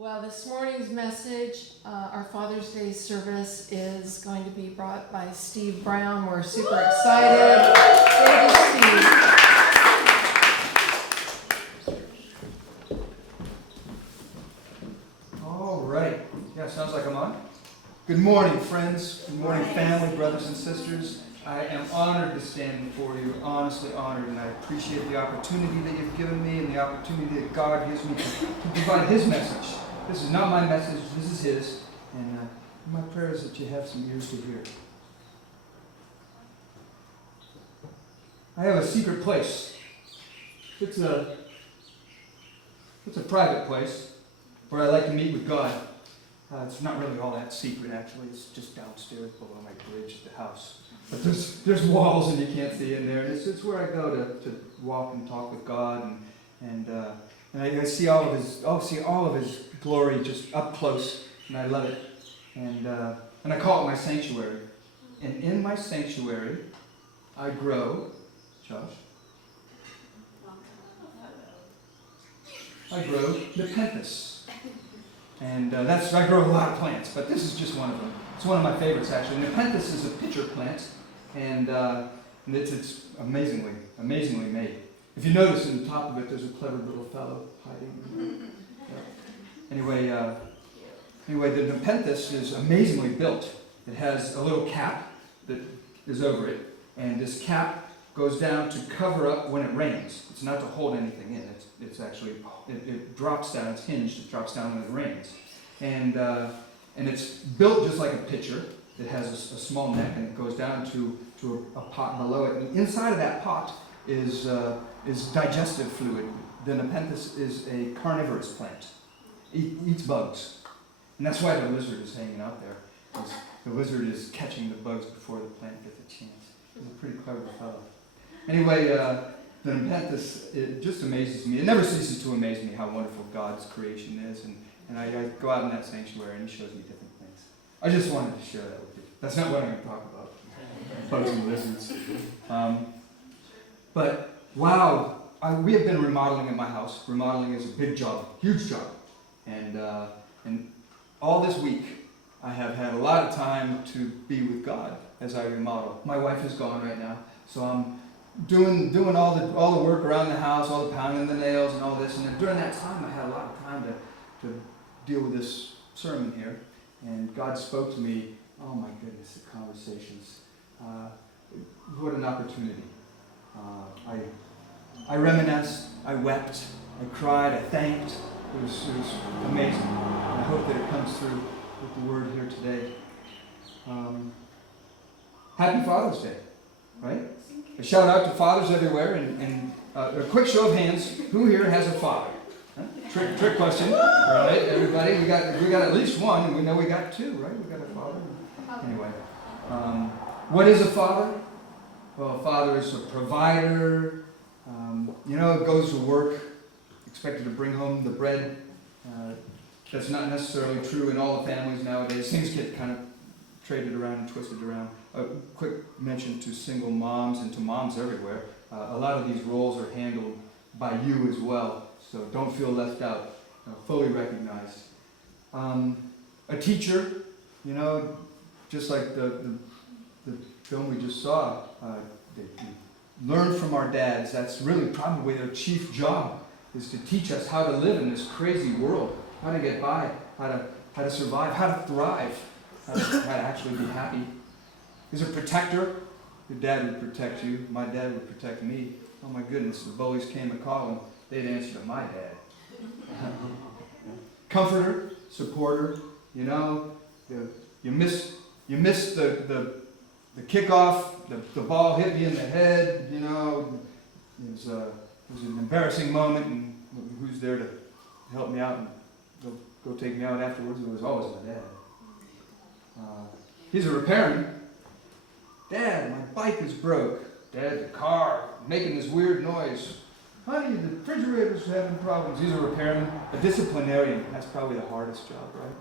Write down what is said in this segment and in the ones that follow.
Well, this morning's message, our Father's Day service, is going to be brought by Steve Brown. We're super excited. Thank you, Steve. All right. Yeah, sounds like I'm on. Good morning, friends. Good morning, family, brothers and sisters. I am honored to stand before you, honestly honored, and I appreciate the opportunity that you've given me and the opportunity that God gives me to provide His message. This is not my message, this is His, and my prayer is that you have some ears to hear. I have a secret place. It's a private place where I like to meet with God. It's not really all that secret, actually. It's just downstairs below my bridge at the house. But there's walls and you can't see in there. It's where I go to walk and talk with God, and I see all of His glory just up close, and I love it. And I call it my sanctuary. And in my sanctuary, I grow, Josh. I grow nepenthes. And I grow a lot of plants, but this is just one of them. It's one of my favorites, actually. Nepenthes is a pitcher plant, and it's amazingly made. If you notice in the top of it, there's a clever little fellow hiding. Anyway, the nepenthes is amazingly built. It has a little cap that is over it, and this cap goes down to cover up when it rains. It's not to hold anything in. It's actually, it drops down, it's hinged, it drops down when it rains. And it's built just like a pitcher. It has a small neck, and it goes down to a pot below it. And inside of that pot is digestive fluid. The nepenthes is a carnivorous plant. Eats bugs. And that's why the lizard is hanging out there. Because the lizard is catching the bugs before the plant gets a chance. He's a pretty clever fellow. Anyway, the nepenthes, it just amazes me. It never ceases to amaze me how wonderful God's creation is. And I go out in that sanctuary and He shows me different things. I just wanted to share that with you. That's not what I'm going to talk about. Bugs and lizards. But wow, we have been remodeling at my house. Remodeling is a big job, huge job. And all this week, I have had a lot of time to be with God as I remodel. My wife is gone right now, so I'm doing all the work around the house, all the pounding the nails and all this. And then during that time, I had a lot of time to deal with this sermon here. And God spoke to me. Oh my goodness, the conversations. What an opportunity. I reminisced, I wept, I cried, I thanked. It was amazing. And I hope that it comes through with the word here today. Happy Father's Day, right? A shout out to fathers everywhere, and a quick show of hands. Who here has a father? Huh? Trick question, right? Everybody, we got at least one, and we know we got two, right? We got a father. Anyway, what is a father? Well, a father is a provider. Goes to work, expected to bring home the bread. That's not necessarily true in all the families nowadays. Things get kind of traded around and twisted around. A quick mention to single moms and to moms everywhere. A lot of these roles are handled by you as well, so don't feel left out. Fully recognized. A teacher, just like the film we just saw, they learn from our dads. That's really probably their chief job, is to teach us how to live in this crazy world, how to get by, how to survive, how to thrive, how to actually be happy. He's a protector. Your dad would protect you. My dad would protect me. Oh my goodness, the bullies came a-calling. They'd answer to my dad. Comforter, supporter. You missed the kickoff. The ball hit me in the head. It was an embarrassing moment, and who's there to help me out and go take me out afterwards? It was always my dad. He's a repairman. Dad, my bike is broke. Dad, the car making this weird noise. Honey, the refrigerator's having problems. He's a repairman, a disciplinarian. That's probably the hardest job, right?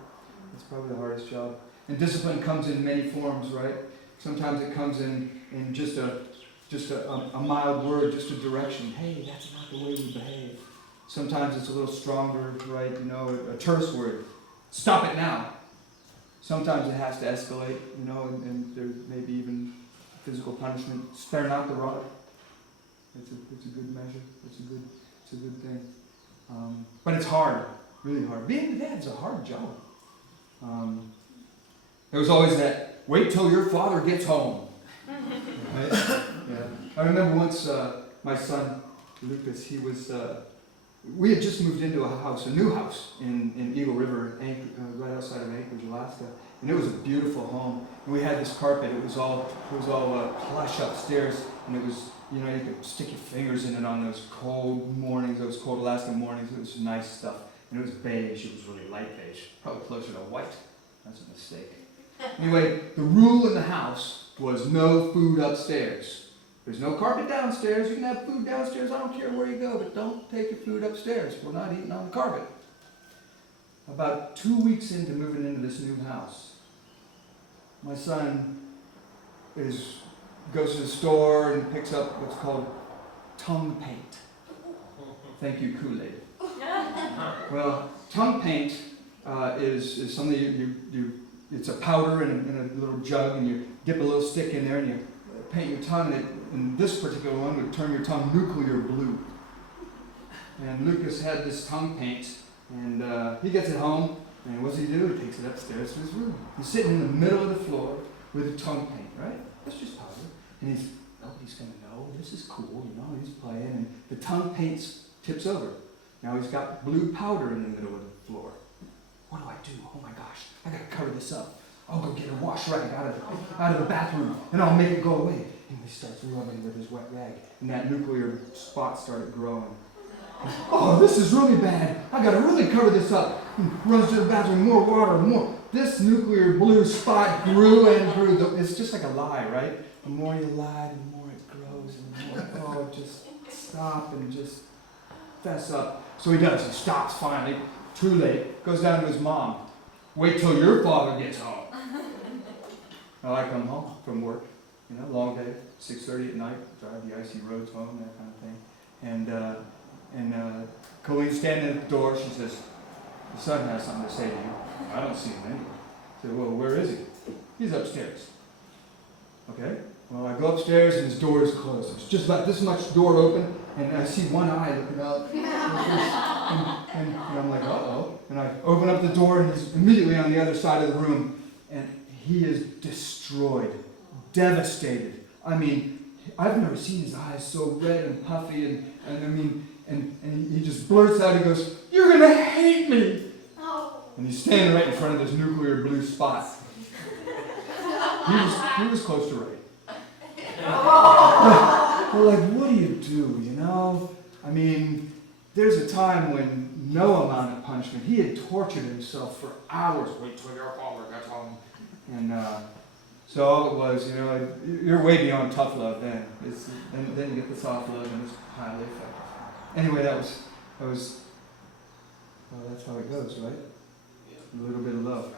That's probably the hardest job. And discipline comes in many forms, right? Sometimes it comes in just a mild word, just a direction. Hey, that's not the way we behave. Sometimes it's a little stronger, right? You know, a terse word. Stop it now. Sometimes it has to escalate, you know, and there may be even physical punishment. Spare not the rod. It's a good measure. It's a good thing. But it's hard, really hard. Being a dad's a hard job. There was always that, wait till your father gets home. Right? Yeah. I remember once my son, Lucas, we had just moved into a new house in Eagle River, right outside of Anchorage, Alaska. And it was a beautiful home. And we had this carpet. It was all plush upstairs, and it was, you know, you could stick your fingers in it on those cold mornings, those cold Alaska mornings. It was nice stuff. And it was beige. It was really light beige, probably closer to white. That's a mistake. Anyway, the rule in the house was no food upstairs. There's no carpet downstairs. You can have food downstairs. I don't care where you go, but don't take your food upstairs. We're not eating on the carpet. About 2 weeks into moving into this new house, my son goes to the store and picks up what's called tongue paint. Thank you, Kool-Aid. Well, tongue paint is something it's a powder in a little jug, and you dip a little stick in there and you paint your tongue, and this particular one would turn your tongue nuclear blue. And Lucas had this tongue paint, and he gets it home, and what does he do? He takes it upstairs to his room. He's sitting in the middle of the floor with the tongue paint, right? That's just powder. And nobody's going to know. This is cool, you know, he's playing, and the tongue paint tips over. Now he's got blue powder in the middle of the floor. What do I do? Oh my gosh, I got to cover this up. I'll go get a wash rag out of the bathroom, and I'll make it go away. And he starts rubbing with his wet rag, and that nuclear spot started growing. Oh, this is really bad. I got to really cover this up. He runs to the bathroom, more water, more. This nuclear blue spot grew and grew. It's just like a lie, right? The more you lie, the more it grows, and the more, just stop and just fess up. So he does. He stops finally. Too late. Goes down to his mom. Wait till your father gets home. Well, I come home from work, you know, long day, 6:30 at night, drive the icy roads home, that kind of thing. And Colleen's standing at the door. She says, "The son has something to say to you." I don't see him anywhere. I said, "Well, where is he?" "He's upstairs." "Okay." Well, I go upstairs and his door is closed. It's just about this much door open, and I see one eye looking out. And I'm like, uh-oh. And I open up the door, and he's immediately on the other side of the room, and he is destroyed, devastated. I mean, I've never seen his eyes so red and puffy, and he just blurts out, he goes, "You're going to hate me!" And he's standing right in front of this nuclear blue spot. He was close to right. We're like, what do you do, you know? I mean, there's a time when no amount of punishment. He had tortured himself for hours. Wait till your father gets home. And so all it was, you know, you're way beyond tough love then. And then you get the soft love, and it's highly effective. Anyway, that was. Well, that's how it goes, right? A little bit of love.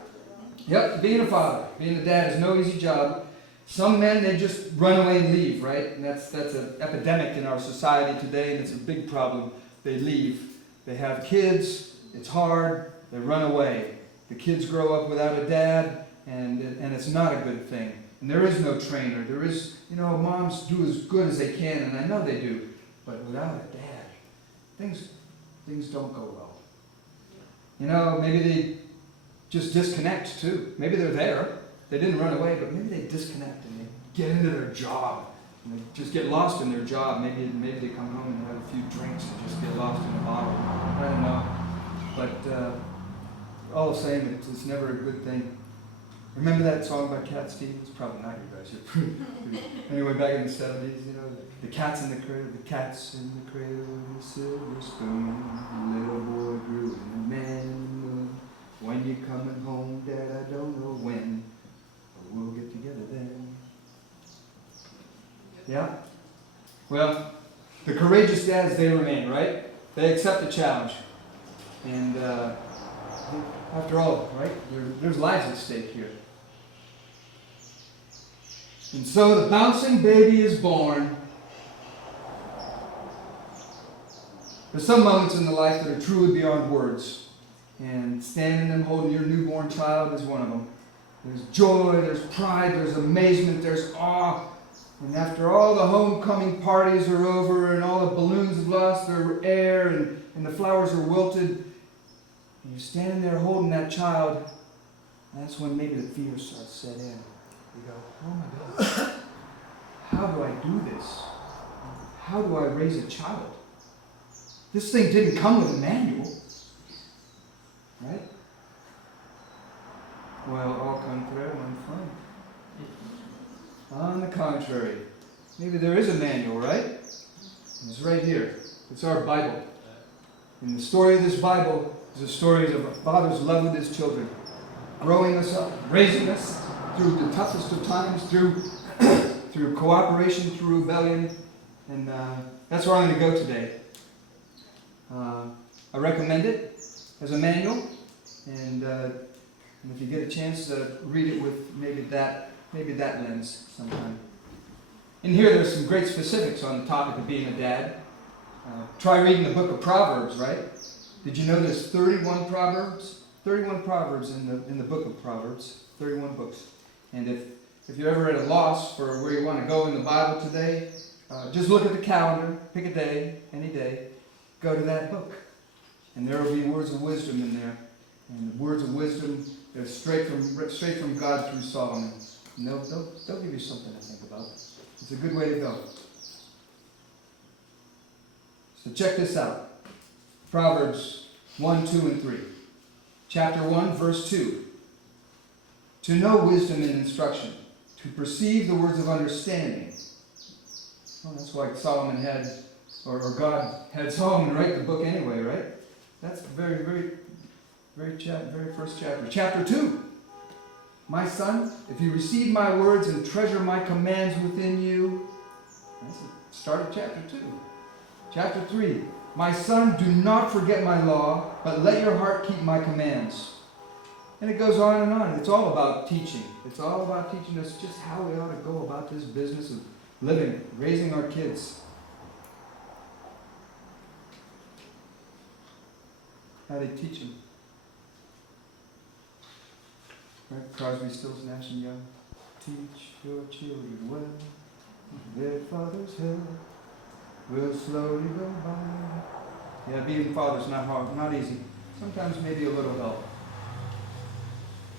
Yep, being a father, being a dad is no easy job. Some men, they just run away and leave, right? And that's an epidemic in our society today, and it's a big problem. They leave. They have kids. It's hard. They run away. The kids grow up without a dad, and it's not a good thing. And there is no trainer. There is, you know, moms do as good as they can, and I know they do. But without a dad, things don't go well. You know, maybe they just disconnect too. Maybe they're there. They didn't run away, but maybe they disconnect and they get into their job. And they just get lost in their job. Maybe they come home and have a few drinks and just get lost in a bottle. I don't know. But all the same, it's never a good thing. Remember that song by Cat Stevens? Probably not, you guys. Anyway, back in the 70s, you know, the cat's in the cradle, the cat's in the cradle, the silver spoon, the little boy grew and the man in the moon. When you coming home, Dad, I don't know when, but we'll get together then. Yeah? Well, the courageous dads, they remain, right? They accept the challenge. And after all, right, there's lives at stake here. And so the bouncing baby is born. There's some moments in the life that are truly beyond words. And standing and holding your newborn child is one of them. There's joy, there's pride, there's amazement, there's awe. And after all the homecoming parties are over and all the balloons have lost their air and the flowers are wilted, and you're standing there holding that child, that's when maybe the fear starts to set in. You go, oh my God, how do I do this? How do I raise a child? This thing didn't come with a manual. Right? Well, au contraire, my friend. On the contrary, maybe there is a manual, right? And it's right here. It's our Bible. And the story of this Bible is a story of a father's love with his children, growing us up, raising us through the toughest of times, through cooperation, through rebellion. And that's where I'm going to go today. I recommend it as a manual, and if you get a chance, read it with maybe that lens sometime. In here, there's some great specifics on the topic of being a dad. Try reading the book of Proverbs, right? Did you know there's 31 Proverbs? 31 Proverbs in the book of Proverbs. 31 books. And if you're ever at a loss for where you want to go in the Bible today, just look at the calendar, pick a day, any day, go to that book. And there will be words of wisdom in there. And the words of wisdom, they're straight from God through Solomon. And they'll give you something to think about. It's a good way to go. So check this out. Proverbs 1, 2, and 3. Chapter 1, verse 2. To know wisdom and instruction, to perceive the words of understanding. Well, that's why Solomon had, or God had Solomon write the book anyway, right? That's the very first chapter. Chapter 2. My son, if you receive my words and treasure my commands within you. That's the start of chapter 2. Chapter 3. My son, do not forget my law, but let your heart keep my commands. And it goes on and on. It's all about teaching. It's all about teaching us just how we ought to go about this business of living, raising our kids. How they teach them. Right? Crosby, Stills, Nash and Young. Teach your children well. Their father's help will slowly go by. Yeah, being a father's not hard, not easy. Sometimes maybe a little help.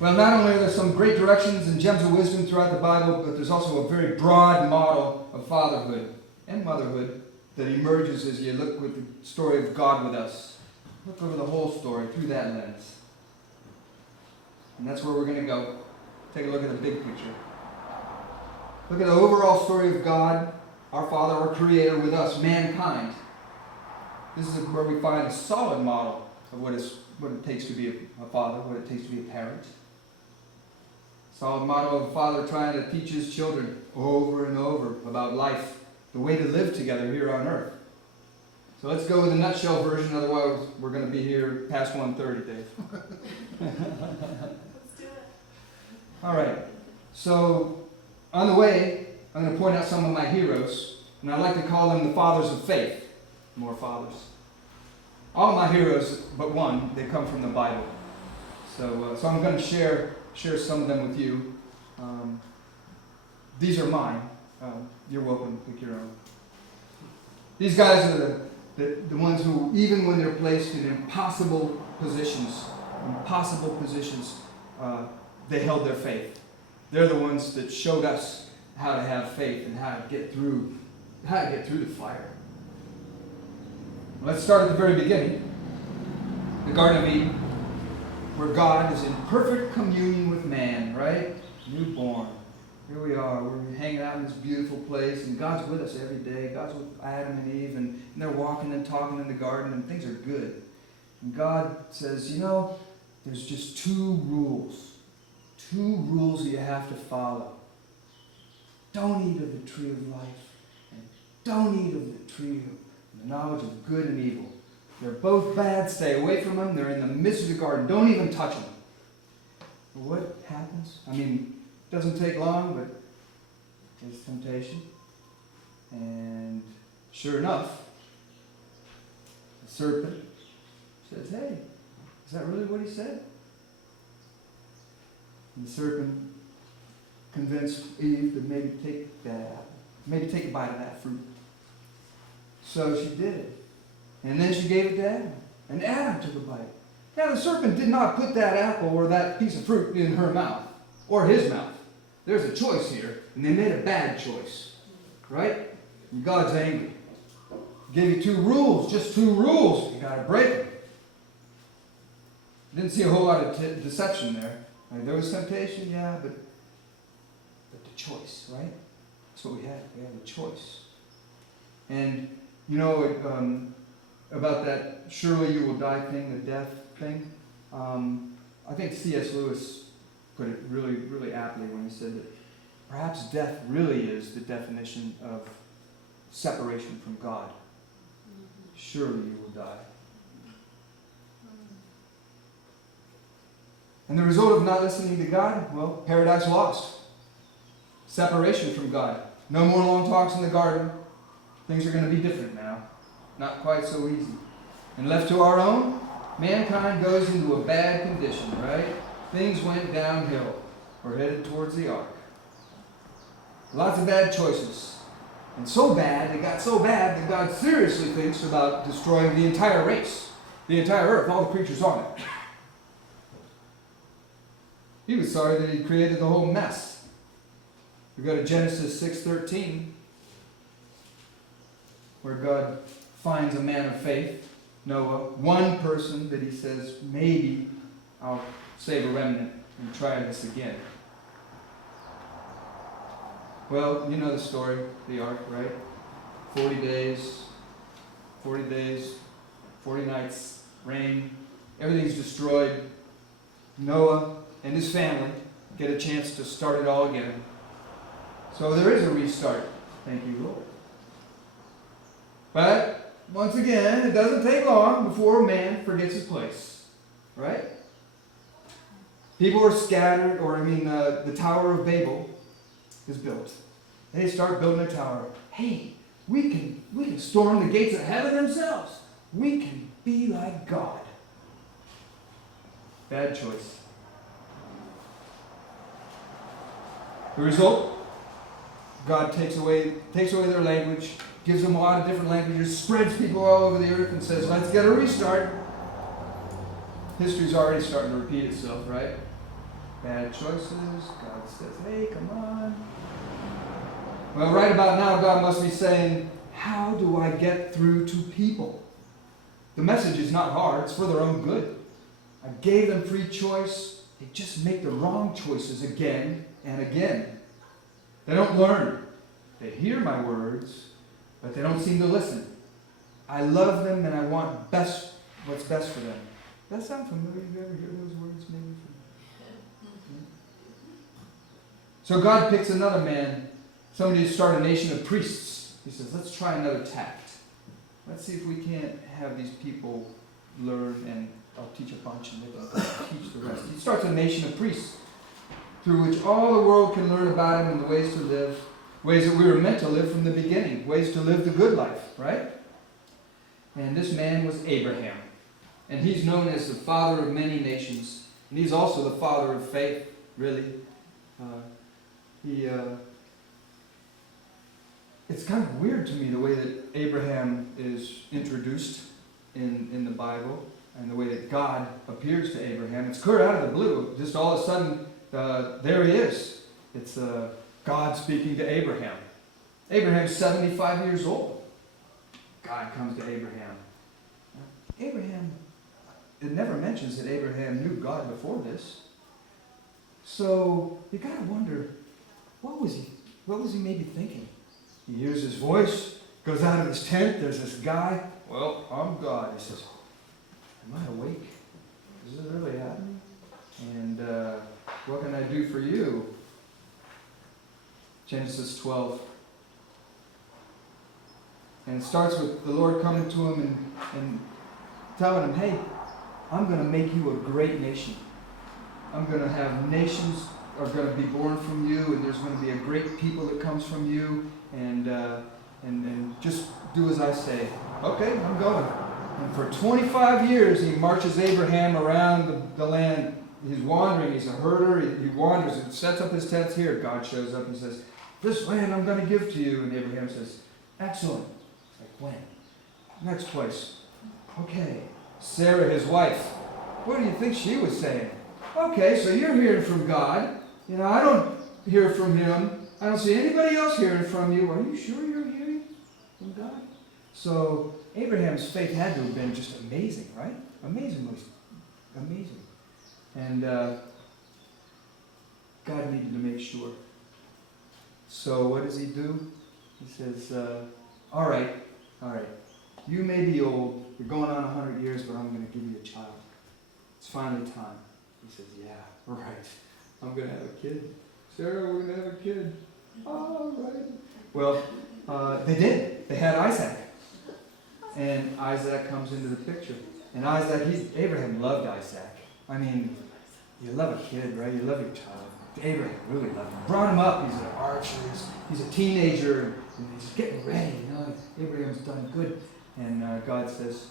Well, not only are there some great directions and gems of wisdom throughout the Bible, but there's also a very broad model of fatherhood and motherhood that emerges as you look with the story of God with us. Look over the whole story through that lens. And that's where we're going to go. Take a look at the big picture. Look at the overall story of God, our Father, our Creator, with us, mankind. This is where we find a solid model of what it takes to be a father, what it takes to be a parent. Solid model of a father trying to teach his children over and over about life, the way to live together here on earth. So let's go with a nutshell version, otherwise we're going to be here past 1:30, Dave. Let's do it. All right. So on the way, I'm going to point out some of my heroes, and I like to call them the fathers of faith. More fathers. All my heroes, but one, they come from the Bible. So I'm going to share some of them with you. These are mine. You're welcome to pick your own. These guys are the ones who, even when they're placed in impossible positions, they held their faith. They're the ones that showed us how to have faith and how to get through the fire. Let's start at the very beginning. The Garden of Eden, where God is in perfect communion with man, right? Newborn. Here we are. We're hanging out in this beautiful place, and God's with us every day. God's with Adam and Eve, and they're walking and talking in the garden, and things are good. And God says, there's just two rules that you have to follow. Don't eat of the tree of life, and don't eat of the tree of the knowledge of good and evil. They're both bad. Stay away from them. They're in the midst of the garden. Don't even touch them. But what happens? It doesn't take long, but there's temptation. And sure enough, the serpent says, hey, is that really what he said? And the serpent convinced Eve to maybe take a bite of that fruit. So she did it. And then she gave it to Adam. And Adam took a bite. Now the serpent did not put that apple or that piece of fruit in her mouth or his mouth. There's a choice here, and they made a bad choice. Right? And God's angry. He gave you 2 rules, just 2 rules. You got to break them. Didn't see a whole lot of deception there. Like, there was temptation, yeah, but the choice, right? That's what we have. We have a choice. And you know about that surely you will die thing, the death thing. I think C.S. Lewis put it really, really aptly when he said that perhaps death really is the definition of separation from God. Surely you will die. And the result of not listening to God, well, paradise lost. Separation from God. No more long talks in the garden. Things are going to be different now. Not quite so easy. And left to our own, mankind goes into a bad condition, right? Things went downhill. We're headed towards the ark. Lots of bad choices. And so bad, it got so bad that God seriously thinks about destroying the entire race. The entire earth, all the creatures on it. He was sorry that he created the whole mess. We go to Genesis 6:13, where God finds a man of faith, Noah, one person that he says, maybe I'll save a remnant and try this again. Well, you know the story, the ark, right? 40 days, 40 nights, rain, everything's destroyed. Noah and his family get a chance to start it all again. So there is a restart. Thank you, Lord. But, once again, it doesn't take long before man forgets his place. Right? People are scattered, the Tower of Babel is built. They start building a tower. Hey, we can storm the gates of heaven themselves. We can be like God. Bad choice. The result? God takes away their language, gives them a lot of different languages, spreads people all over the earth and says, let's get a restart. History's already starting to repeat itself, right? Bad choices. God says, hey, come on. Well, right about now, God must be saying, how do I get through to people? The message is not hard. It's for their own good. I gave them free choice. They just make the wrong choices again and again. They don't learn. They hear my words, but they don't seem to listen. I love them and I want what's best for them. Does that sound familiar? You ever hear those words maybe? So God picks another man, somebody to start a nation of priests. He says, let's try another tact. Let's see if we can't have these people learn, and I'll teach a bunch and they can teach the rest. He starts a nation of priests through which all the world can learn about him and the ways to live, ways that we were meant to live from the beginning, ways to live the good life, right? And this man was Abraham. And he's known as the father of many nations. And he's also the father of faith, really. It's kind of weird to me the way that Abraham is introduced in the Bible and the way that God appears to Abraham. It's clear out of the blue. Just all of a sudden, there he is. It's God speaking to Abraham. Abraham's 75 years old. God comes to Abraham. Abraham, it never mentions that Abraham knew God before this. So you got to wonder, what was he maybe thinking? He hears his voice, goes out of his tent, there's this guy. Well, I'm God. He says, am I awake? Is this really happening? And what can I do for you? Genesis 12. And it starts with the Lord coming to him and telling him, hey, I'm going to make you a great nation. I'm going to have nations are going to be born from you, and there's going to be a great people that comes from you, and just do as I say. Okay, I'm going. And for 25 years, he marches Abraham around the land. He's wandering. He's a herder. He wanders and sets up his tents here. God shows up and says, this land I'm going to give to you. And Abraham says, excellent. It's like, when? Next place. Okay. Sarah, his wife. What do you think she was saying? Okay, so you're hearing from God. You know, I don't hear from him. I don't see anybody else hearing from you. Are you sure you're hearing from God? So Abraham's faith had to have been just amazing, right? Amazing. And God needed to make sure. So what does he do? He says, all right. You may be old. You're going on 100 years, but I'm going to give you a child. It's finally time. He says, yeah, right. I'm going to have a kid. Sarah, we're going to have a kid. All right. Well, they did. They had Isaac. And Isaac comes into the picture. And Abraham loved Isaac. I mean, you love a kid, right? You love your child. Abraham really loved him. Brought him up. He's an archer. He's a teenager. And he's getting ready. You know, Abraham's done good. And God says,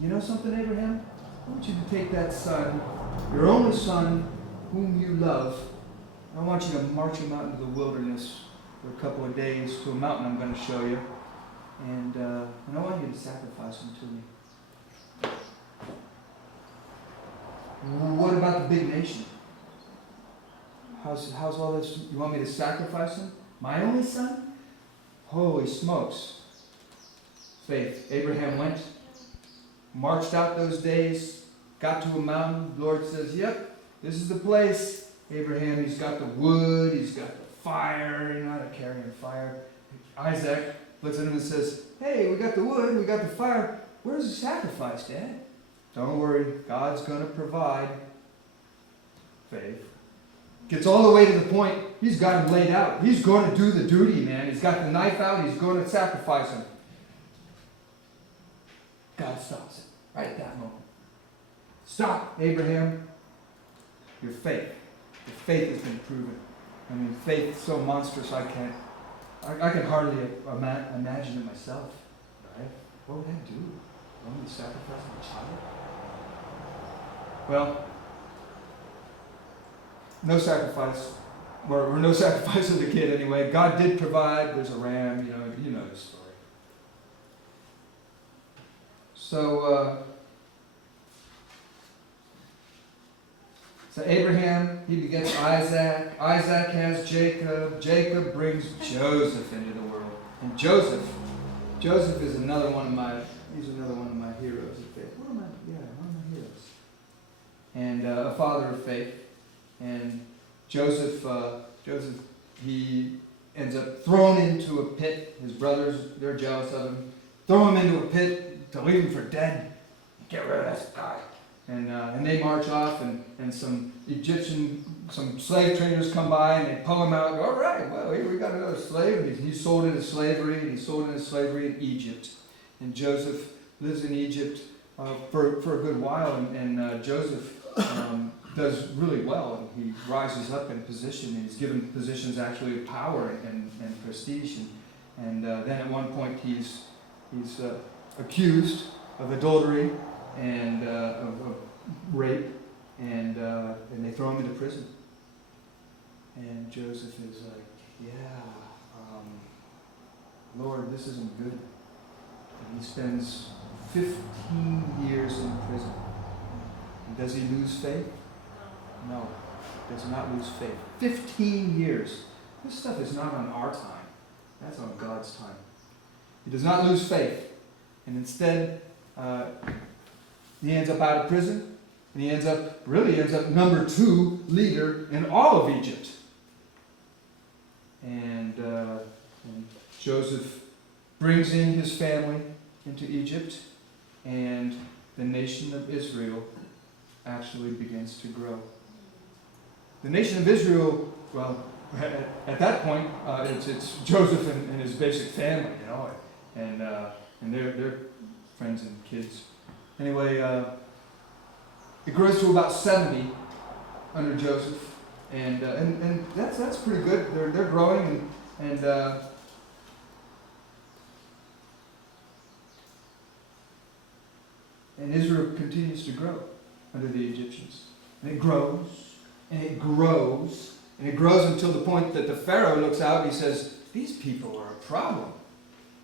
you know something, Abraham? I want you to take that son, your only son, whom you love. I want you to march him out into the wilderness for a couple of days to a mountain I'm going to show you. And I want you to sacrifice him to me. What about the big nation? How's all this? You want me to sacrifice him? My only son? Holy smokes. Faith. Abraham went, marched out those days, got to a mountain. The Lord says, yep, this is the place. Abraham, he's got the wood, he's got the fire, you know how to carry a fire. Isaac looks at him and says, hey, we got the wood, we got the fire. Where's the sacrifice, Dad? Don't worry, God's going to provide. Faith. Gets all the way to the point, he's got him laid out. He's going to do the duty, man. He's got the knife out, he's going to sacrifice him. God stops it right at that moment. Stop, Abraham. Your faith has been proven. I mean, faith is so monstrous I can hardly imagine it myself. Right? What would that do? Only sacrifice a child? Well, no sacrifice. Or no sacrifice of the kid anyway. God did provide. There's a ram, you know the story. So Abraham, he begets Isaac. Isaac has Jacob. Jacob brings Joseph into the world. And Joseph is another one of my heroes of faith. One of my heroes. And a father of faith. And Joseph, he ends up thrown into a pit. His brothers, they're jealous of him. Throw him into a pit to leave him for dead. Get rid of this guy. And they march off, and some slave traders come by, and they pull him out. And go, all right, well, here we got another slave. And he's sold into slavery, in Egypt. And Joseph lives in Egypt for a good while, and Joseph does really well. And he rises up in position, and he's given positions actually of power and prestige. And then at one point he's accused of adultery and of rape, and they throw him into prison. And Joseph is like, Lord, this isn't good. And he spends 15 years in prison. And does he lose faith? No, does not lose faith. 15 years. This stuff is not on our time. That's on God's time. He does not lose faith. And instead, he ends up out of prison, and he ends up number 2 leader in all of Egypt. And Joseph brings in his family into Egypt, and the nation of Israel actually begins to grow. The nation of Israel, well, at that point, it's Joseph and his basic family, and they're friends and kids. Anyway, it grows to about 70 under Joseph, and that's pretty good. They're growing, and And Israel continues to grow under the Egyptians. And it grows, and it grows, and it grows until the point that the Pharaoh looks out and he says, these people are a problem.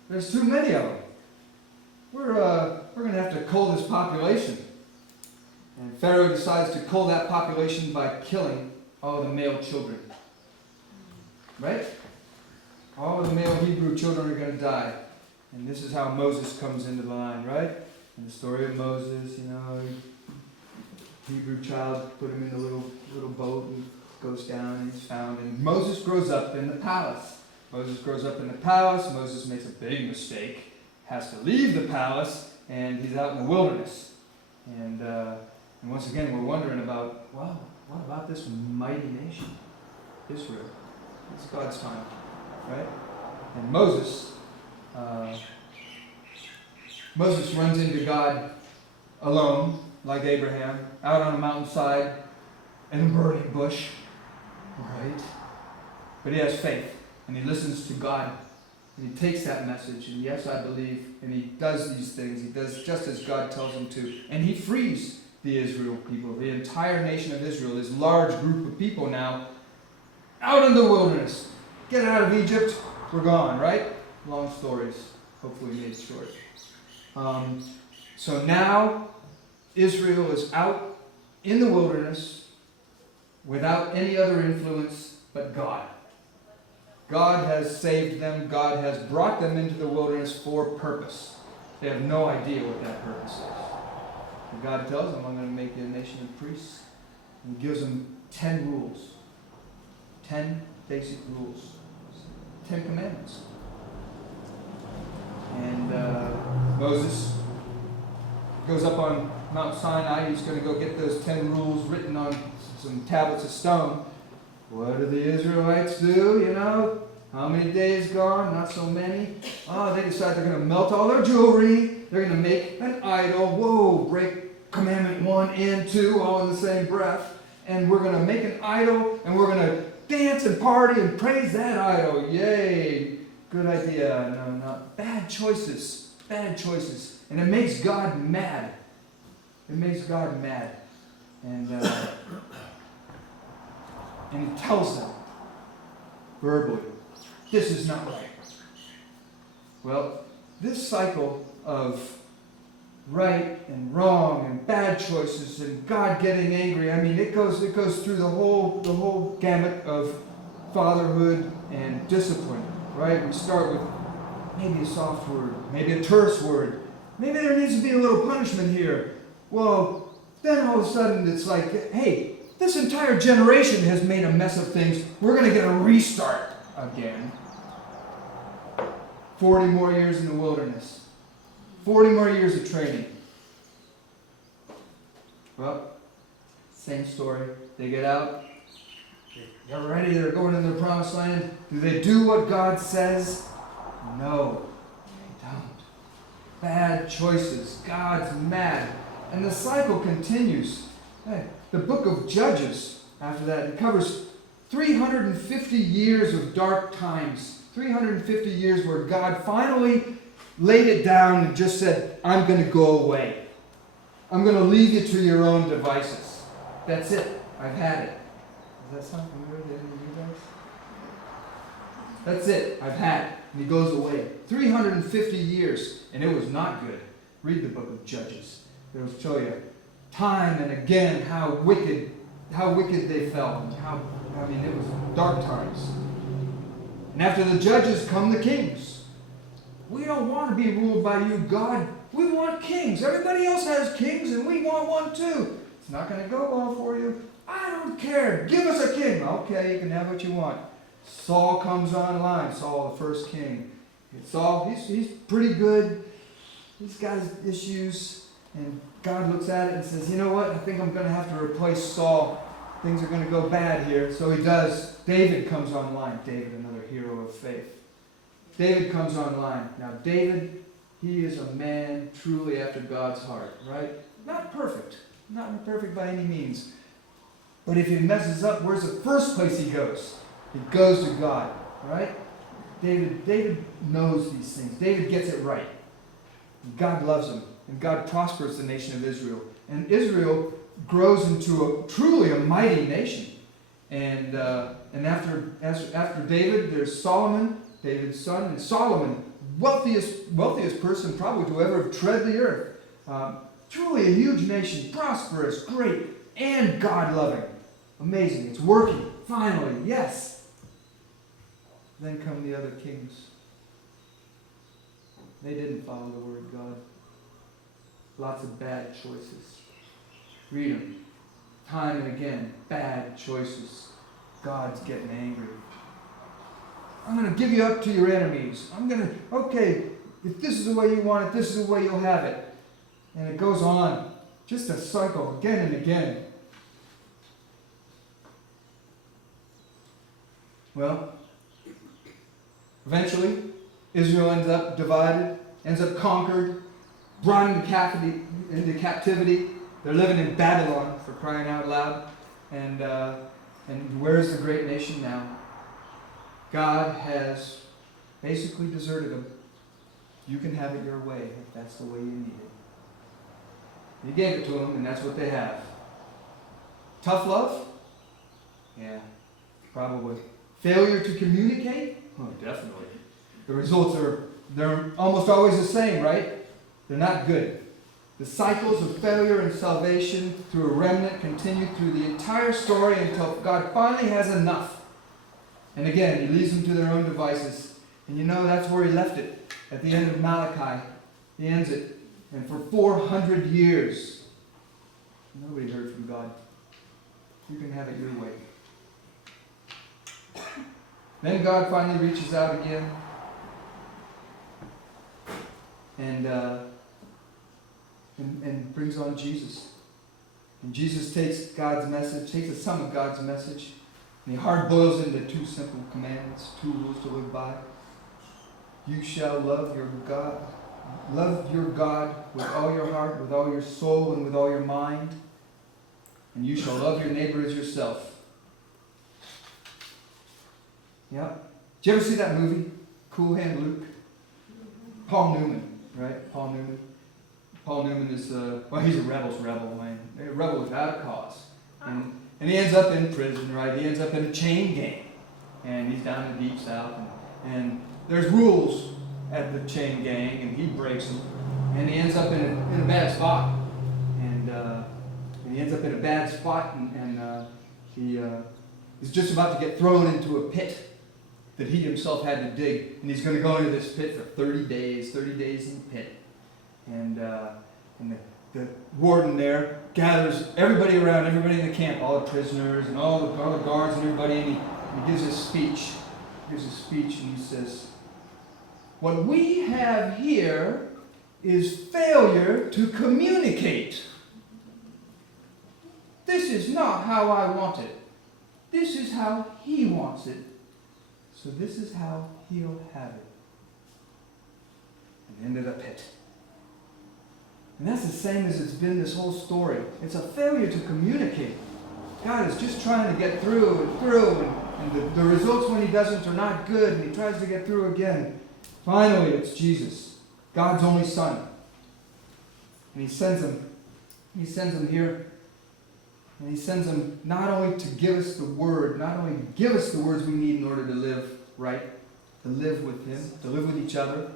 There's too many of them. We're going to have to cull this population. And Pharaoh decides to cull that population by killing all the male children. Right? All the male Hebrew children are going to die. And this is how Moses comes into the line, right? In the story of Moses, Hebrew child, put him in a little boat and goes down and he's found. And Moses grows up in the palace. Moses makes a big mistake, has to leave the palace, and he's out in the wilderness. And once again, we're wondering about, wow, what about this mighty nation, Israel? It's God's time, right? And Moses runs into God alone, like Abraham, out on a mountainside in a burning bush, right? But he has faith, and he listens to God, and he takes that message, and yes, I believe, and he does these things. He does just as God tells him to, and he frees the Israel people, the entire nation of Israel, this large group of people now, out in the wilderness. Get out of Egypt, we're gone, right? Long stories, hopefully made short. So now Israel is out in the wilderness without any other influence but God. God has saved them. God has brought them into the wilderness for purpose. They have no idea what that purpose is. And God tells them, I'm going to make you a nation of priests. And he gives them 10 rules. 10 basic rules. 10 commandments. And Moses goes up on Mount Sinai. He's going to go get those 10 rules written on some tablets of stone. What do the Israelites do, How many days gone? Not so many. Oh, they decide they're going to melt all their jewelry. They're going to make an idol. Whoa, break commandment 1 and 2 all in the same breath. And we're going to make an idol, and we're going to dance and party and praise that idol. Yay. Good idea. No, not bad choices. Bad choices. And it makes God mad. And and he tells them verbally, this is not right. Well, this cycle of right and wrong and bad choices and God getting angry, it goes through the whole gamut of fatherhood and discipline, right? We start with maybe a soft word, maybe a terse word. Maybe there needs to be a little punishment here. Well, then all of a sudden it's like, hey, this entire generation has made a mess of things. We're going to get a restart again. 40 more years in the wilderness. 40 more years of training. Well, same story. They get out. They're ready. They're going into the promised land. Do they do what God says? No, they don't. Bad choices. God's mad. And the cycle continues. Hey, the book of Judges, after that, it covers 350 years of dark times. 350 years where God finally laid it down and just said, I'm going to go away. I'm going to leave you to your own devices. That's it. I've had it. Does that sound familiar to any of you guys? That's it. I've had it. And he goes away. 350 years. And it was not good. Read the book of Judges. It'll show you time and again how wicked they felt. It was dark times. And after the judges come the kings. We don't want to be ruled by you, God. We want kings. Everybody else has kings and we want one too. It's not going to go well for you. I don't care. Give us a king. Okay, you can have what you want. Saul comes online. Saul, the first king. Saul, he's pretty good. He's got his issues. And God looks at it and says, you know what? I think I'm going to have to replace Saul. Things are going to go bad here. So he does. David comes online. David, another hero of faith. David comes online. Now, David, he is a man truly after God's heart, right? Not perfect. Not perfect by any means. But if he messes up, where's the first place he goes? He goes to God, right? David knows these things. David gets it right. God loves him. and God prospers the nation of Israel. And Israel grows into truly a mighty nation. And after David, there's Solomon, David's son, and Solomon, wealthiest person probably to ever have tread the earth. Truly a huge nation, prosperous, great, and God-loving. Amazing. It's working. Finally, yes. Then come the other kings. They didn't follow the word of God. Lots of bad choices. Read them. Time and again, bad choices. God's getting angry. I'm going to give you up to your enemies. Okay, if this is the way you want it, this is the way you'll have it. And it goes on. Just a cycle again and again. Well, eventually, Israel ends up divided, ends up conquered, brought into captivity. They're living in Babylon, for crying out loud. And where's the great nation now? God has basically deserted them. You can have it your way if that's the way you need it. He gave it to them, and that's what they have. Tough love? Yeah, probably. Failure to communicate? Oh, definitely. The results they're almost always the same, right? They're not good. The cycles of failure and salvation through a remnant continue through the entire story until God finally has enough. And again, he leaves them to their own devices. And you know that's where he left it. At the end of Malachi, he ends it. And for 400 years, nobody heard from God. You can have it your way. Then God finally reaches out again. And brings on Jesus. And Jesus takes God's message, takes some of God's message, and he hard boils into two simple commandments, two rules to live by. You shall love your God with all your heart, with all your soul, and with all your mind. And you shall love your neighbor as yourself. Yeah. Did you ever see that movie, Cool Hand Luke? Paul Newman, right? Paul Newman is, he's a rebel's rebel, man. A rebel without a cause. And he ends up in prison, right? He ends up in a chain gang. And he's down in the deep south. And there's rules at the chain gang, and he breaks them. And he ends up in a bad spot. And he ends up in a bad spot, and he's just about to get thrown into a pit that he himself had to dig. And he's going to go into this pit for 30 days in the pit. And the warden there gathers everybody around, everybody in the camp, all the prisoners and all the guards and everybody, and he gives a speech. And he says, what we have here is failure to communicate. This is not how I want it. This is how he wants it. So this is how he'll have it. And into the pit. And that's the same as it's been this whole story. It's a failure to communicate. God is just trying to get through, and the results when he doesn't are not good, and he tries to get through again. Finally, it's Jesus, God's only Son. And he sends him here, and he sends him not only to give us the word, not only to give us the words we need in order to live right, to live with him, to live with each other.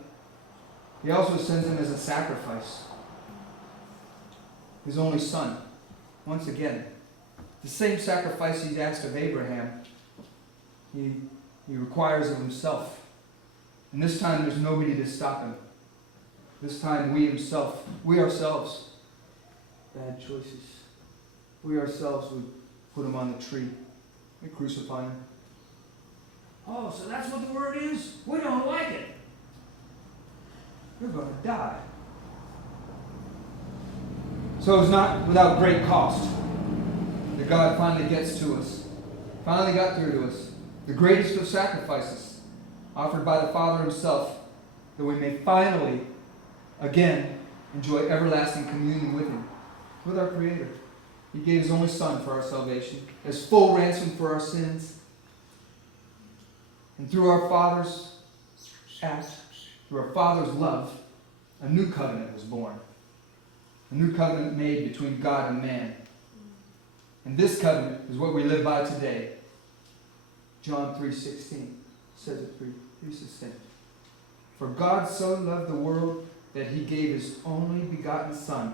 He also sends him as a sacrifice. His only Son. Once again, the same sacrifice he asked of Abraham, he requires of himself. And this time there's nobody to stop him. This time we ourselves, bad choices. We ourselves would put him on the tree and crucify him. Oh, so that's what the word is? We don't like it. You're going to die. So it's not without great cost that God finally gets to us. Finally got through to us. The greatest of sacrifices offered by the Father himself, that we may finally, again, enjoy everlasting communion with him, with our Creator. He gave his only Son for our salvation, as full ransom for our sins. And through our Father's act, through our Father's love, a new covenant was born. A new covenant made between God and man. And this covenant is what we live by today. John 3:16 says it pretty succinct. For God so loved the world that he gave his only begotten Son,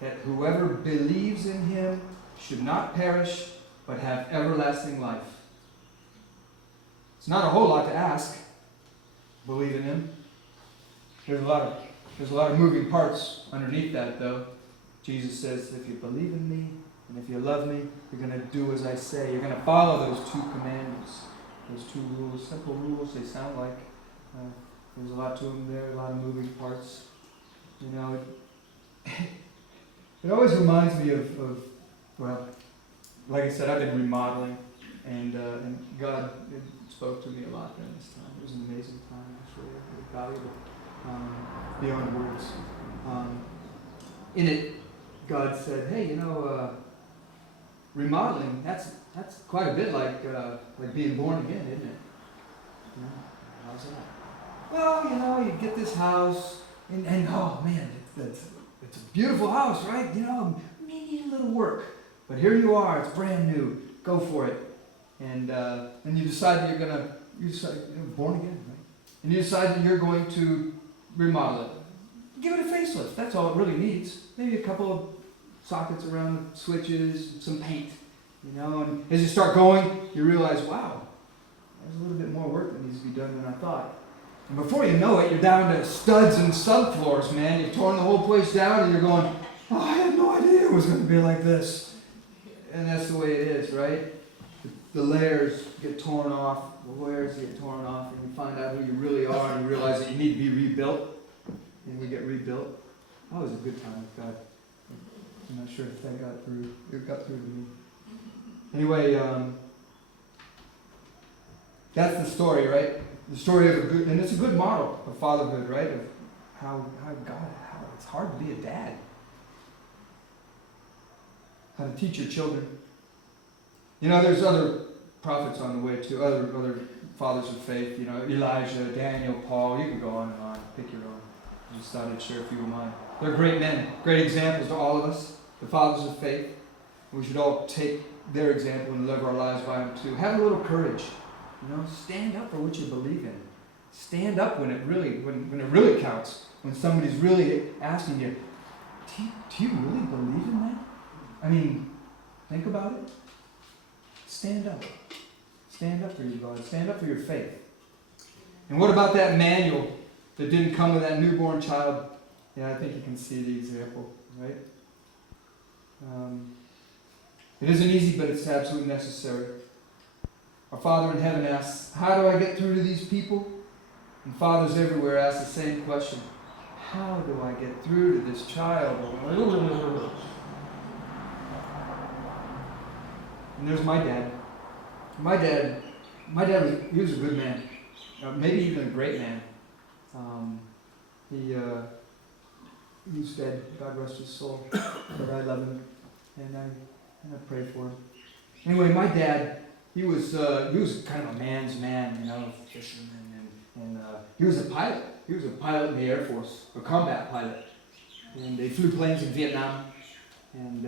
that whoever believes in him should not perish, but have everlasting life. It's not a whole lot to ask. Believe in him. There's a lot of moving parts underneath that, though. Jesus says, if you believe in me and if you love me, you're going to do as I say. You're going to follow those two commandments, those two rules, simple rules. They sound like there's a lot to them there, a lot of moving parts. You know, it always reminds me of well, like I said, I've been remodeling, and God spoke to me a lot during this time. It was an amazing time, actually. Really valuable, beyond words. In it, God said, "Hey, you know, remodeling, that's quite a bit like being born again, isn't it?" You know, how's that? Well, you know, you get this house, and oh man, it's a beautiful house, right? You know, may need a little work, but here you are, it's brand new. Go for it, and you decide that you're born again, right? And you decide that you're going to remodel it. Give it a facelift. That's all it really needs. Maybe a couple of sockets around the switches, some paint, you know. And as you start going, you realize, wow, there's a little bit more work that needs to be done than I thought. And before you know it, you're down to studs and subfloors, man. You've torn the whole place down, and you're going, oh, I had no idea it was going to be like this. And that's the way it is, right? The layers get torn off, the layers get torn off, and you find out who you really are, and you realize that you need to be rebuilt. And we get rebuilt. That was a good time with God. I'm not sure if that got through. It got through to me. Anyway, that's the story, right? The story of a good, and it's a good model of fatherhood, right? Of how it's hard to be a dad. How to teach your children. You know, there's other prophets on the way too, other fathers of faith. You know, Elijah, Daniel, Paul. You can go on and on. Pick your own. I just thought I'd share a few of mine. They're great men, great examples to all of us, the fathers of faith. We should all take their example and live our lives by them too. Have a little courage. You know, stand up for what you believe in. Stand up when it really counts. When somebody's really asking you, do you really believe in that? I mean, think about it. Stand up. Stand up for your God. Stand up for your faith. And what about that manual that didn't come with that newborn child? Yeah, I think you can see the example, right? It isn't easy, but it's absolutely necessary. Our Father in heaven asks, how do I get through to these people? And fathers everywhere ask the same question. How do I get through to this child? And there's my dad. My dad was a good man. Maybe even a great man. He's dead. God rest his soul. But I love him, and I pray for him. Anyway, my dad, he was kind of a man's man, you know, fisherman, and he was a pilot. He was a pilot in the Air Force, a combat pilot, and they flew planes in Vietnam, and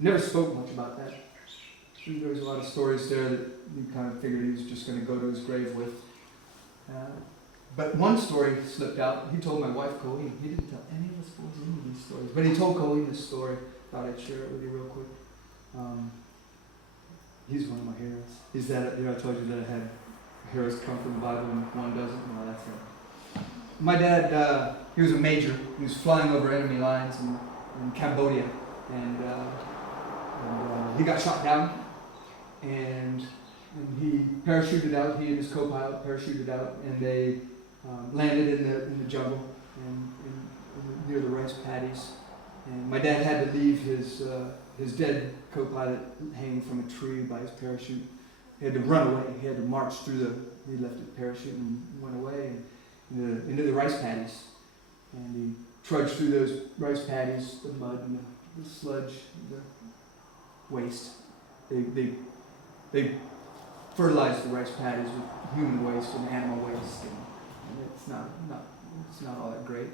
never spoke much about that. There was a lot of stories there that you kind of figured he was just going to go to his grave with. But one story slipped out. He told my wife, Colleen. He didn't tell any of us boys any of these stories. But he told Colleen this story. Thought I'd share it with you real quick. He's one of my heroes. He's that, I told you that I had heroes come from the Bible and one doesn't. Well, that's it. My dad, he was a major. He was flying over enemy lines in Cambodia. And he got shot down. And he parachuted out. He and his co-pilot parachuted out, and they landed in the jungle and near the rice paddies. And my dad had to leave his dead co-pilot hanging from a tree by his parachute. He had to run away. He had to march through he left his parachute and went away into the rice paddies. And he trudged through those rice paddies, the mud and the sludge, the waste. They fertilized the rice paddies with human waste and animal waste, and it's not all that great.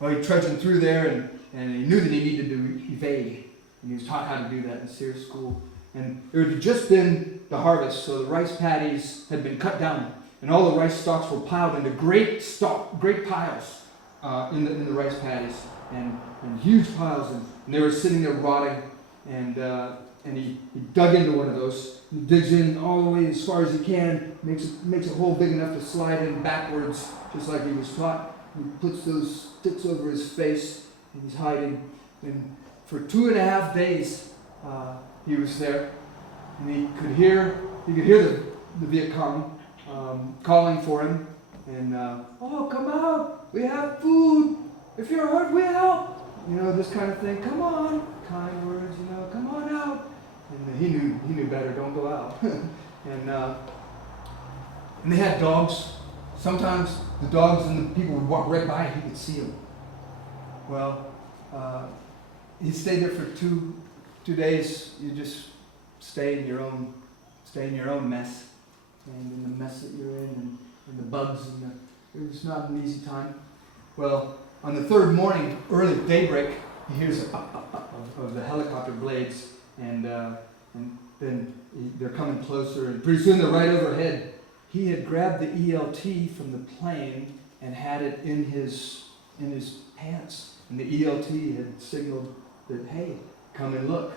Well, he trudging through there, and he knew that he needed to evade. And he was taught how to do that in Sears School. And it had just been the harvest, so the rice paddies had been cut down. And all the rice stalks were piled into great piles in the rice paddies. And huge piles. And they were sitting there rotting. And he dug into one of those. He digs in all the way as far as he can, makes a hole big enough to slide in backwards, just like he was taught. He puts those sticks over his face, and he's hiding. And for 2.5 days, he was there, and he could hear the Viet Cong calling for him, and oh, come out, we have food. If you're hurt, we help. You know, this kind of thing. Come on, kind words. You know, come on out. And he knew better. Don't go out. and they had dogs. Sometimes the dogs and the people would walk right by and he could see them. Well, he stayed there for two days. You just stay in your own mess, and in the mess that you're in, and the bugs, it was not an easy time. Well, on the third morning, early daybreak, he hears a of the helicopter blades, and then they're coming closer, and pretty soon they're right overhead. He had grabbed the ELT from the plane and had it in his pants, and the ELT had signaled that, hey, come and look.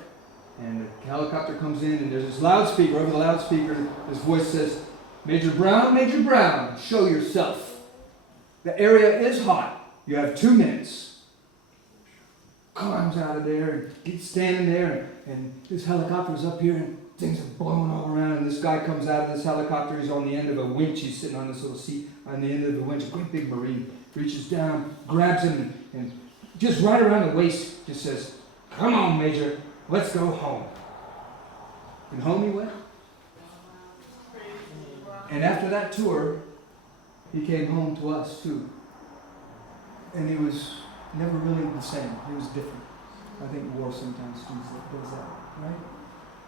And the helicopter comes in, and there's this loudspeaker. Over the loudspeaker, his voice says, Major Brown, show yourself. The area is hot. You have 2 minutes. Climbs out of there, and he's standing there, and this helicopter's up here, and things are blowing all around, and this guy comes out of this helicopter. He's on the end of a winch. He's sitting on this little seat on the end of the winch. A great big Marine reaches down, grabs him, and just right around the waist just says, come on, Major, let's go home. And home he went. And after that tour, he came home to us too. And he was never really the same. He was different. I think war sometimes does that, right?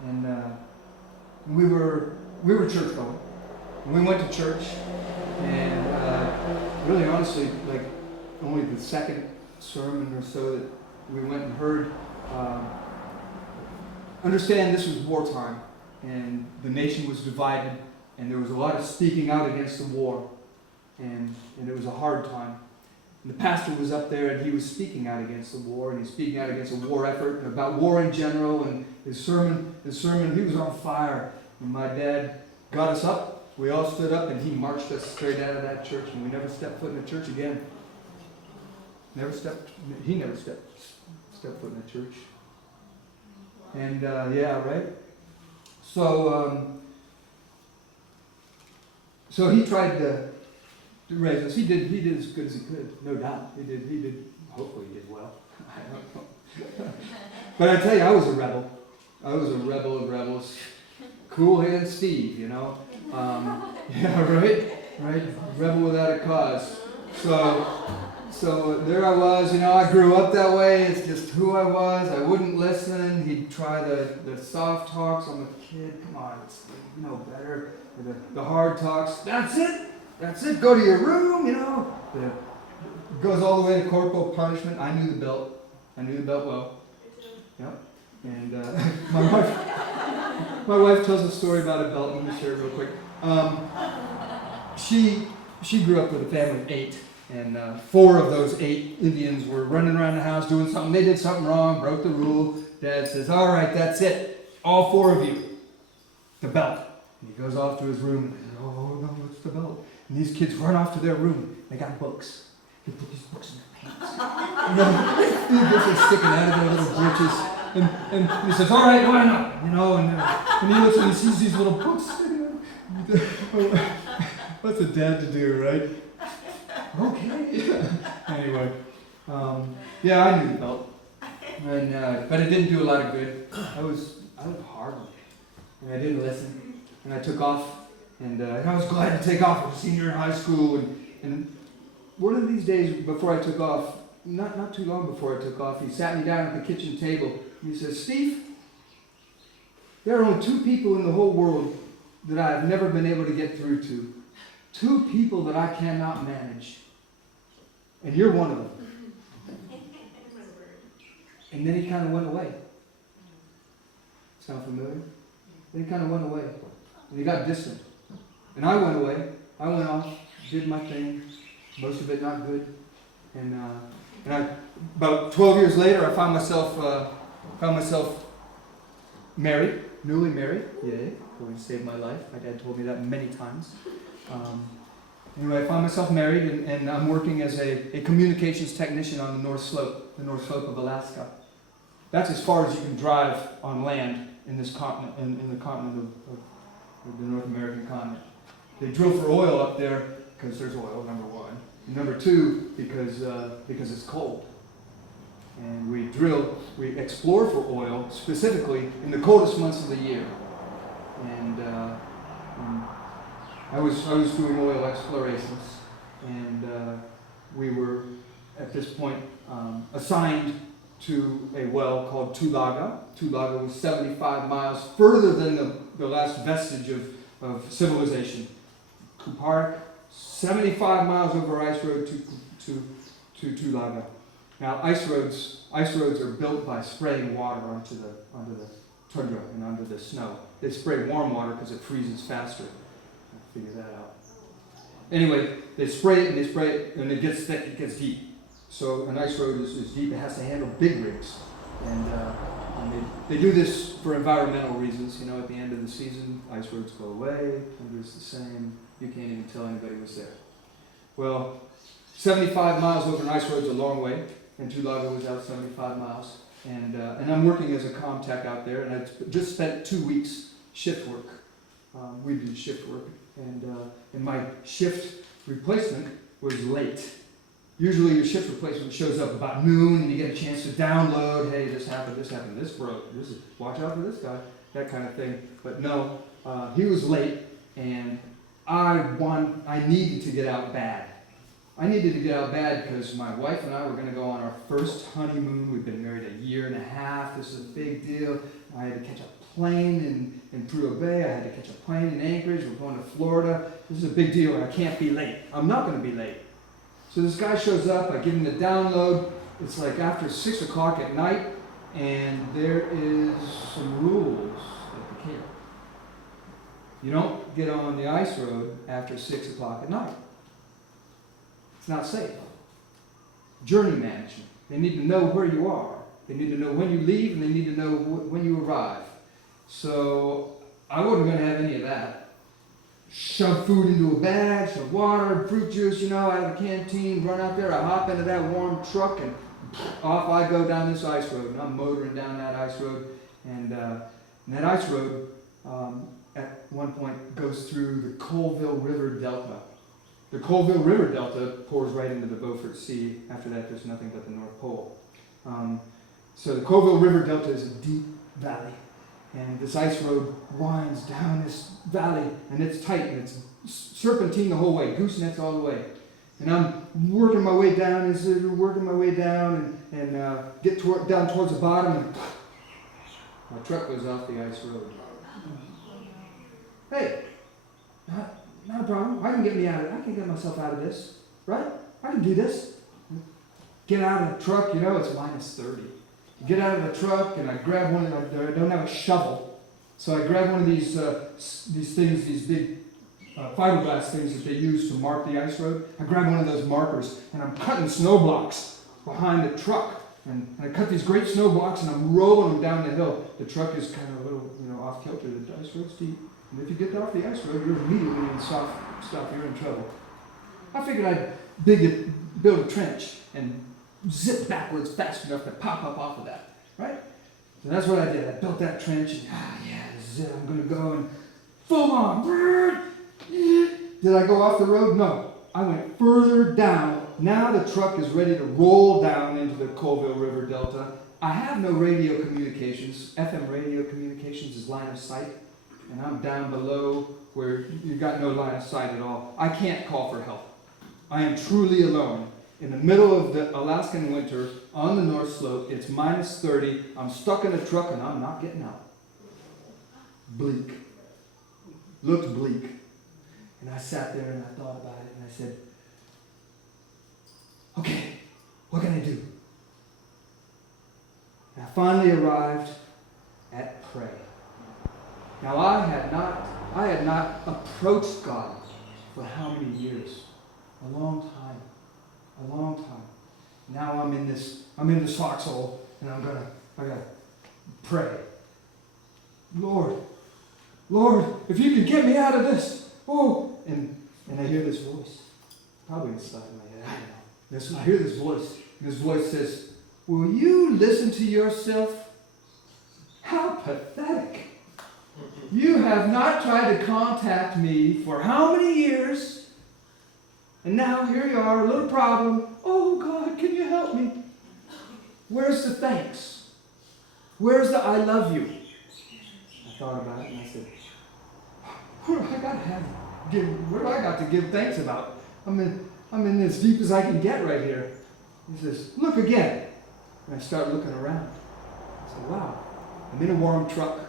And we were church going. And we went to church, and really honestly, like only the second sermon or so that we went and heard. Understand this was wartime, and the nation was divided, and there was a lot of speaking out against the war, and it was a hard time. And the pastor was up there, and he was speaking out against the war, and he's speaking out against a war effort, and about war in general, and his sermon, he was on fire. And my dad got us up, we all stood up, and he marched us straight out of that church, and we never stepped foot in the church again. He never stepped foot in the church. And yeah, right? So he tried to raise us. He did as good as he could, no doubt. He did. Hopefully, he did well. I don't know. But I tell you, I was a rebel. I was a rebel of rebels. Cool hand Steve, you know. Yeah, right. Rebel without a cause. So there I was, you know, I grew up that way. It's just who I was. I wouldn't listen. He'd try the soft talks. I'm a kid. Come on, you know better. The hard talks. That's it. Go to your room, you know. It goes all the way to corporal punishment. I knew the belt well. Yep. And my wife tells a story about a belt. Let me share it real quick. She grew up with a family of 8. And 4 of those 8 Indians were running around the house doing something. They did something wrong, broke the rule. Dad says, all right, that's it. All 4 of you. The belt. And he goes off to his room. And, oh, no, it's the belt. And these kids run off to their room. They got books. He put these books in their pants. You know, these books are sticking out of their little breeches. And he says, all right, why not? You know, and he looks and he sees these little books. What's a dad to do, right? Okay. Anyway, yeah, I knew the belt, and but it didn't do a lot of good. I was hard, and I didn't listen, and I took off, and I was glad to take off. I was a senior in high school, and one of these days before I took off, not too long before I took off, he sat me down at the kitchen table. And he says, Steve, there are only 2 people in the whole world that I have never been able to get through to. 2 people that I cannot manage. And you're one of them. And then he kind of went away. Sound familiar? Then he kind of went away. And he got distant. And I went away. I went off, did my thing. Most of it not good. And about 12 years later, I found myself married, newly married. Yay, going to save my life. My dad told me that many times. Anyway, I found myself married, and I'm working as a communications technician on the North Slope of Alaska. That's as far as you can drive on land in this continent, in the continent of the North American continent. They drill for oil up there because there's oil, number one. And number two, because it's cold. And we explore for oil specifically in the coldest months of the year. And I was doing oil explorations, and we were at this point assigned to a well called Tulaga. Tulaga was 75 miles further than the last vestige of civilization. Kuparuk, 75 miles over ice road to Tulaga. Now ice roads are built by spraying water onto the tundra and onto the snow. They spray warm water because it freezes faster. I'll figure that out. Anyway, they spray it, and it gets thick, it gets deep. So an ice road is deep, it has to handle big rigs. And they do this for environmental reasons. At the end of the season, ice roads go away, tundra's the same. You can't even tell anybody was there. Well, 75 miles over an ice road is a long way, and Tulaga was out 75 miles. And I'm working as a comm tech out there, and I just spent 2 weeks shift work. We did shift work, and my shift replacement was late. Usually your shift replacement shows up about noon, and you get a chance to download, hey, this happened, this broke, watch out for this guy, that kind of thing. But no, he was late, and I needed to get out bad. I needed to get out bad because my wife and I were going to go on our first honeymoon. We've been married 1.5 years. This is a big deal. I had to catch a plane in Prudhoe Bay. I had to catch a plane in Anchorage. We're going to Florida. This is a big deal, and I can't be late. I'm not going to be late. So this guy shows up. I give him the download. It's like after 6 o'clock at night, and there is some rules at the camp. You don't get on the ice road after 6 o'clock at night. It's not safe. Journey management. They need to know where you are. They need to know when you leave, and they need to know when you arrive. So I wasn't going to have any of that. Shove food into a bag, shove water, fruit juice, out of the canteen, run out there, I hop into that warm truck, and off I go down this ice road. And I'm motoring down that ice road. And that ice road, at one point, goes through the Colville River Delta. The Colville River Delta pours right into the Beaufort Sea. After that, there's nothing but the North Pole. So the Colville River Delta is a deep valley. And this ice road winds down this valley, and it's tight, and it's serpentine the whole way, goosenecks all the way. And I'm working my way down, and get down towards the bottom, and my truck goes off the ice road. Hey, not a problem. I can get myself out of this, right? I can do this. Get out of the truck, it's minus 30. Get out of the truck, and I grab one. I don't have a shovel, so I grab one of these things, these big fiberglass things that they use to mark the ice road. I grab one of those markers, and I'm cutting snow blocks behind the truck, and I cut these great snow blocks, and I'm rolling them down the hill. The truck is kind of a little, off kilter. The ice road's steep, and if you get off the ice road, you're immediately in soft stuff. You're in trouble. I figured I'd build a trench and zip backwards fast enough to pop up off of that, right? So that's what I did. I built that trench, and this is it. I'm going to go and full on. Did I go off the road? No. I went further down. Now the truck is ready to roll down into the Colville River Delta. I have no radio communications. FM radio communications is line of sight, and I'm down below where you got no line of sight at all. I can't call for help. I am truly alone. In the middle of the Alaskan winter, on the North Slope, it's minus 30. I'm stuck in a truck, and I'm not getting out. Bleak. Looked bleak. And I sat there, and I thought about it, and I said, okay, what can I do? I finally arrived at pray. Now I had not approached God for how many years? A long time. A long time. Now I'm in this foxhole, and I gotta pray. Lord, if you could get me out of this. Oh, and I hear this voice, probably inside my head. I don't know. I hear this voice. This voice says, "Will you listen to yourself? How pathetic. You have not tried to contact me for how many years? And now here you are, a little problem. Oh God, can you help me? Where's the thanks? Where's the I love you?" I thought about it and I said, what do I got to give thanks about? I'm in as deep as I can get right here. He says, "Look again." And I start looking around. I said, wow, I'm in a warm truck.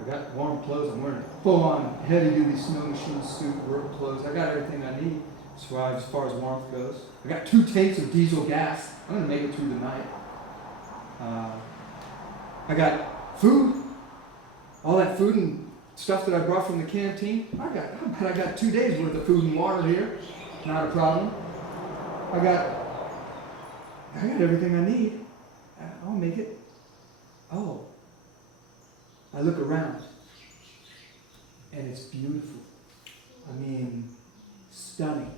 I got warm clothes. I'm wearing a full-on heavy-duty snow machine suit, work clothes. I got everything I need as far as warmth goes. I got 2 tanks of diesel gas. I'm going to make it through the night. I got food. All that food and stuff that I brought from the canteen. I got 2 days worth of food and water here. Not a problem. I got everything I need. I'll make it. Oh. I look around, and it's beautiful. I mean, stunning.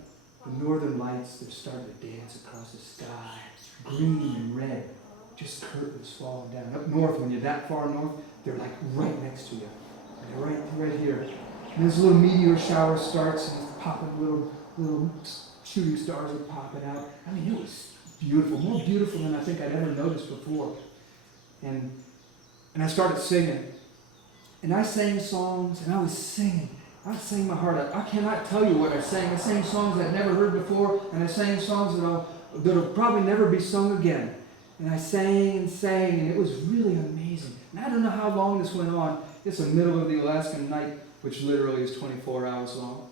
The northern lights, they're starting to dance across the sky, green and red, just curtains falling down. Up north, when you're that far north, they're like right next to you. And they're right here. And this little meteor shower starts, and it's popping, little shooting stars are popping out. I mean, it was beautiful, more beautiful than I think I'd ever noticed before. And I started singing. And I sang songs, and I was singing my heart out. I cannot tell you what I sang. I sang songs I'd never heard before, and I sang songs that'll probably never be sung again. And I sang and sang, and it was really amazing. And I don't know how long this went on. It's the middle of the Alaskan night, which literally is 24 hours long.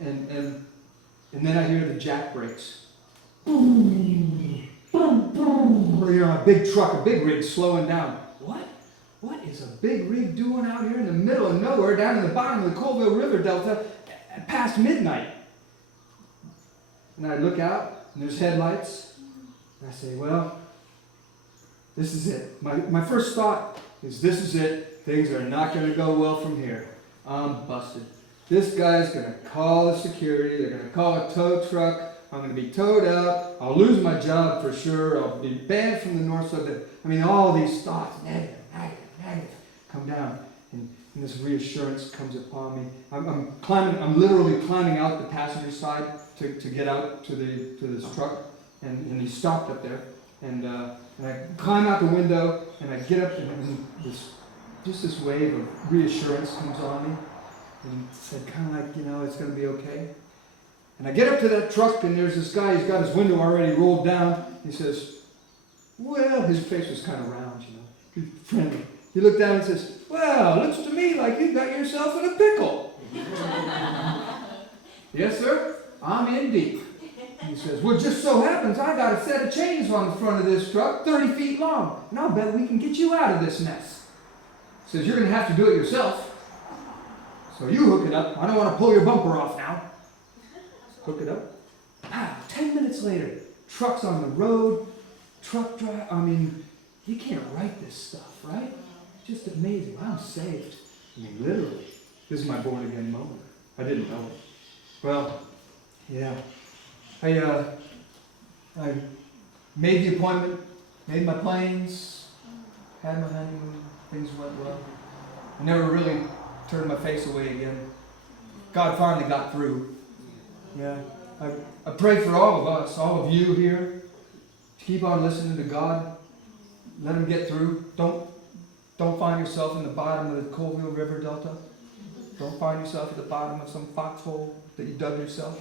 And then I hear the jack brakes. Boom, boom, boom. You're on a big truck, a big rig slowing down. What is a big rig doing out here in the middle of nowhere, down in the bottom of the Colville River Delta, past midnight? And I look out, and there's headlights, and I say, well, this is it. My first thought is, this is it. Things are not going to go well from here. I'm busted. This guy's going to call the security. They're going to call a tow truck. I'm going to be towed up. I'll lose my job for sure. I'll be banned from the north side. I mean, all these thoughts, negative, come down, and this reassurance comes upon me. I'm literally climbing out the passenger side to get out to this truck, and he stopped up there, and I climb out the window, and I get up, and this wave of reassurance comes on me, and said, kind of like, it's going to be okay. And I get up to that truck, and there's this guy. He's got his window already rolled down. He says, well, his face was kind of round, he's friendly. He looked down and says, well, looks to me like you got yourself in a pickle. Yes, sir, I'm in deep. He says, well, just so happens I got a set of chains on the front of this truck, 30 feet long, and I'll bet we can get you out of this mess. He says, you're going to have to do it yourself. So you hook it up. I don't want to pull your bumper off now. Hook it up. 10 minutes later, truck's on the road, truck drive. I mean, you can't write this stuff, right? Just amazing. I'm saved. I mean, literally. This is my born again moment. I didn't know it. Well, yeah. I made the appointment, made my plans, had my honeymoon, things went well. I never really turned my face away again. God finally got through. Yeah. I pray for all of us, all of you here, to keep on listening to God. Let Him get through. Don't find yourself in the bottom of the Colville River Delta. Don't find yourself at the bottom of some foxhole that you dug yourself.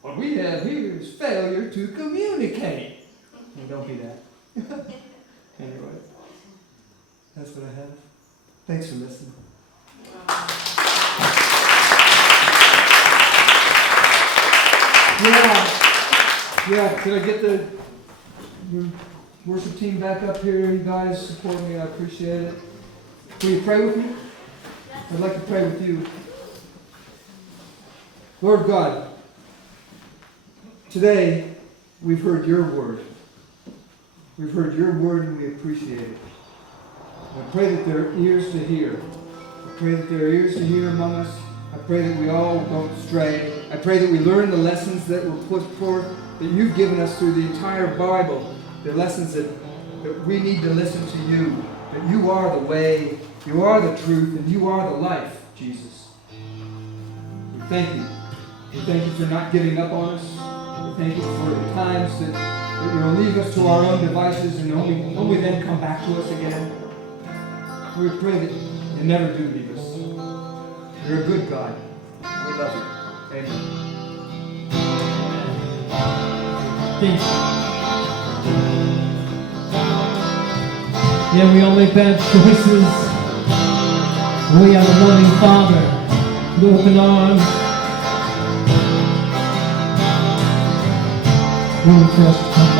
What we have here is failure to communicate. And don't be that. Anyway, that's what I have. Thanks for listening. Yeah. Did I get the... worship team back up here. You guys support me. I appreciate it. Will you pray with me? I'd like to pray with you. Lord God, today we've heard your word. We've heard your word and we appreciate it. I pray that there are ears to hear. I pray that there are ears to hear among us. I pray that we all don't stray. I pray that we learn the lessons that were put forth, that you've given us through the entire Bible, the lessons that we need to listen to you, that you are the way, you are the truth, and you are the life, Jesus. We thank you. We thank you for not giving up on us. We thank you for the times that you'll leave us to our own devices and only then come back to us again. We pray that you never do leave us. You're a good God. We love you. Amen. Peace. Yeah, we all make bad choices. We have a loving Father with open arms. We trust Him.